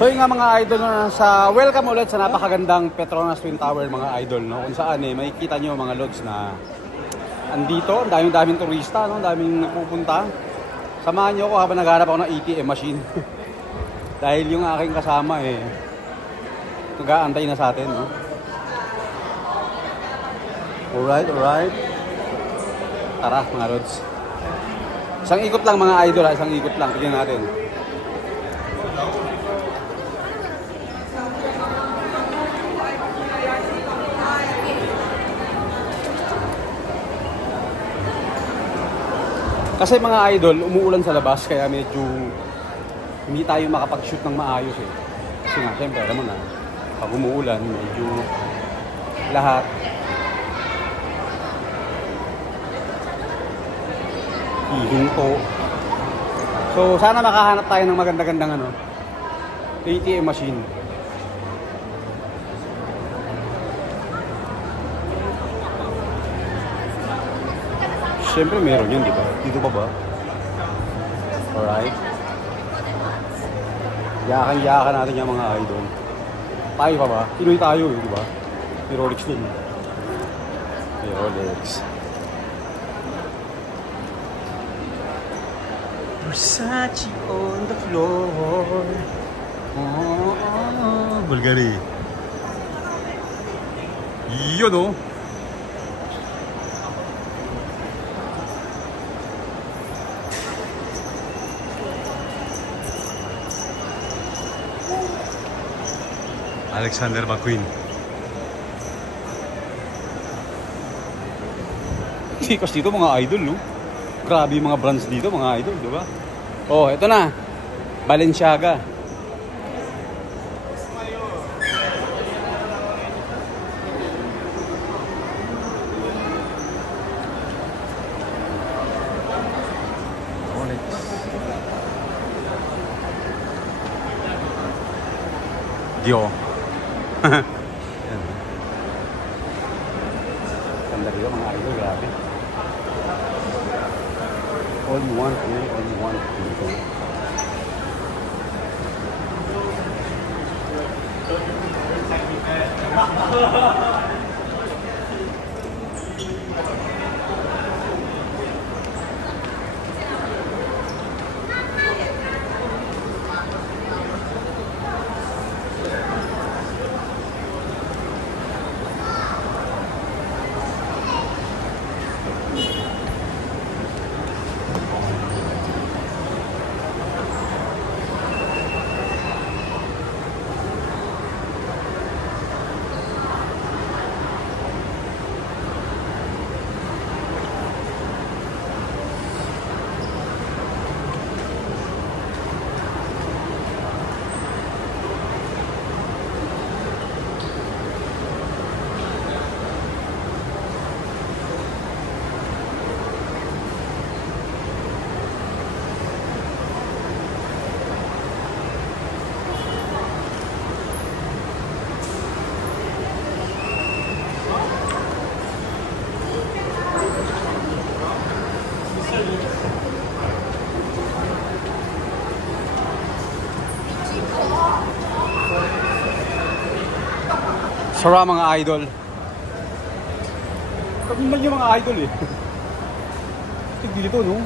So yung nga mga idol, sa welcome ulit sa napakagandang Petronas Twin Tower mga idol, no? Kung saan makikita nyo mga lods na andito, daming turista, no? Daming nagpupunta. Samahan nyo ako habang naghanap ako ng ATM machine. Dahil yung aking kasama nag-aantay na sa atin, no? Alright. Tara mga lods. Isang ikot lang mga idol, isang ikot lang. Tignan natin. Kasi mga idol, umuulan sa labas kaya medyo hindi tayo makapag-shoot ng maayos eh. Kasi nga, siyempre, alam mo na, pag umuulan, medyo lahat hihinto. So, sana makahanap tayo ng maganda-gandang ATM machine. Siyempre meron yun, di ba? Dito pa ba? Alright. Yakan natin yung mga idol. Tayo pa ba? Pinoy tayo, di ba? May Rolex din. May Rolex. Versace on the floor. Bulgari. Yun o. Alexander McQueen. Kasi dito mga idol, no? Grabe yung mga brands dito, mga idol, di ba? Oh, ito na. Balenciaga. Dio. Ganda dito mga idol, grabe. All you want here, all you want here. Sara mga idol. Kagumal yung mga idol eh. Tigil dito, no?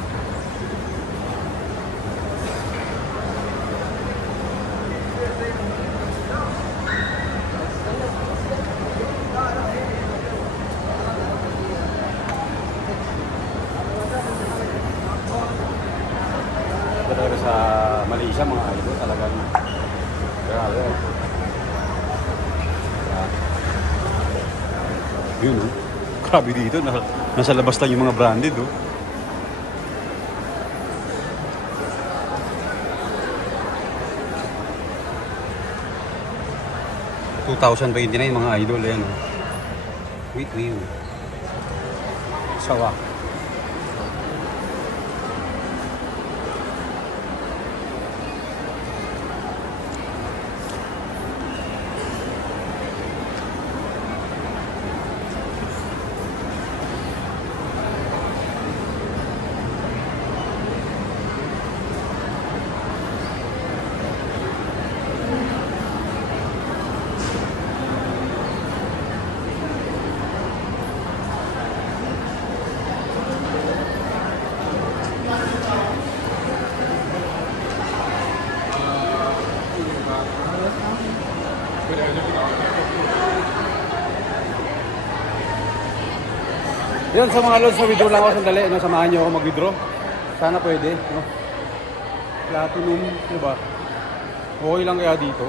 Talaga sa Malaysia mga idol talagang grabe. Yun, oh. Grabe dito, nasa labas lang yung mga branded, oh. $2029 mga idol, yan, oh. Wait. Sawa. Yun, sa mga lods, withdraw lang ako sandali, no? Samahan niyo ako mag-withdraw. Sana pwede, no? Platinum, diba? Okay lang kaya dito.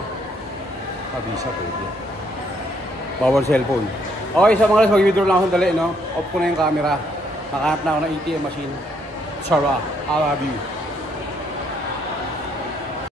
Visa pwede. Power cellphone. Okay, sa mga lods, mag-withdraw lang ako sandali, no? Off ko na yung camera. Nakahanap na ako ng ATM machine. Sarah, I love you.